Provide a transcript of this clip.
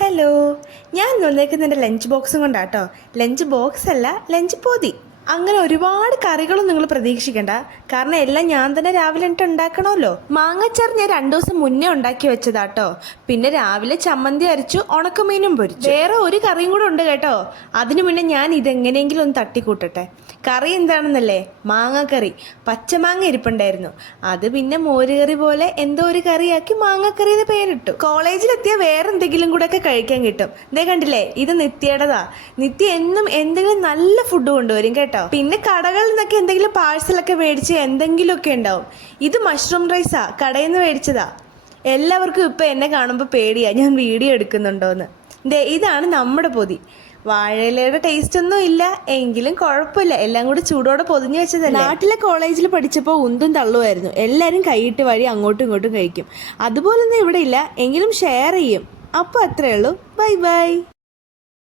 Hello, ഞാൻ വന്നേക്കുന്നതിൻ്റെ lunch ബോക്സും കൊണ്ടാട്ടോ. Lunch box അല്ല, ലഞ്ച് പൊതി. അങ്ങനെ ഒരുപാട് കറികളും നിങ്ങൾ പ്രതീക്ഷിക്കണ്ട, കാരണം എല്ലാം ഞാൻ തന്നെ രാവിലെ ഇട്ട് ഉണ്ടാക്കണമല്ലോ. മാങ്ങച്ചാർ ഞാൻ 2 ദിവസം മുന്നേ ഉണ്ടാക്കി വെച്ചതാട്ടോ. പിന്നെ രാവിലെ ചമ്മന്തി അരച്ചു, ഉണക്കമീനും പൊരിച്ചു. വേറെ ഒരു കറിയും കൂടെ ഉണ്ട് കേട്ടോ. അതിനു മുന്നേ ഞാൻ ഇതെങ്ങനെയെങ്കിലും ഒന്ന് തട്ടിക്കൂട്ടട്ടെ. കറി എന്താണെന്നല്ലേ? മാങ്ങക്കറി. പച്ചമാങ്ങ ഇരിപ്പുണ്ടായിരുന്നു, അത് പിന്നെ മോരുകറി പോലെ എന്തോ ഒരു കറിയാക്കി മാങ്ങക്കറി എന്ന് പേരിട്ടു. കോളേജിലെത്തിയ വേറെ എന്തെങ്കിലും കൂടെ ഒക്കെ കഴിക്കാൻ കിട്ടും. ദേ കണ്ടില്ലേ, ഇത് നിത്യയുടേതാ. നിത്യ എന്നും എന്തെങ്കിലും നല്ല ഫുഡ് കൊണ്ടുവരും കേട്ടോ. പിന്നെ കടകളിൽ നിന്നൊക്കെ എന്തെങ്കിലും പാഴ്സലൊക്കെ മേടിച്ച് എന്തെങ്കിലുമൊക്കെ ഉണ്ടാവും. ഇത് മഷ്റൂം റൈസാ, കടയിൽ നിന്ന് മേടിച്ചതാ. എല്ലാവർക്കും ഇപ്പം എന്നെ കാണുമ്പോൾ പേടിയാ ഞാൻ വീഡിയോ എടുക്കുന്നുണ്ടോയെന്ന്. ദേ ഇതാണ് നമ്മുടെ പൊതി. വാഴയിലയുടെ ടേസ്റ്റ് ഒന്നും ഇല്ല, എങ്കിലും കുഴപ്പമില്ല. എല്ലാം കൂടി ചൂടോടെ പൊതിഞ്ഞു വെച്ചതല്ലേ. നാട്ടിലെ കോളേജിൽ പഠിച്ചപ്പോൾ ഉന്തും തള്ളുമായിരുന്നു. എല്ലാവരും കൈയിട്ട് വഴി അങ്ങോട്ടും ഇങ്ങോട്ടും കഴിക്കും. അതുപോലൊന്നും ഇവിടെ ഇല്ല, എങ്കിലും ഷെയർ ചെയ്യും. അപ്പോൾ അത്രയേ ഉള്ളൂ. Bye bye.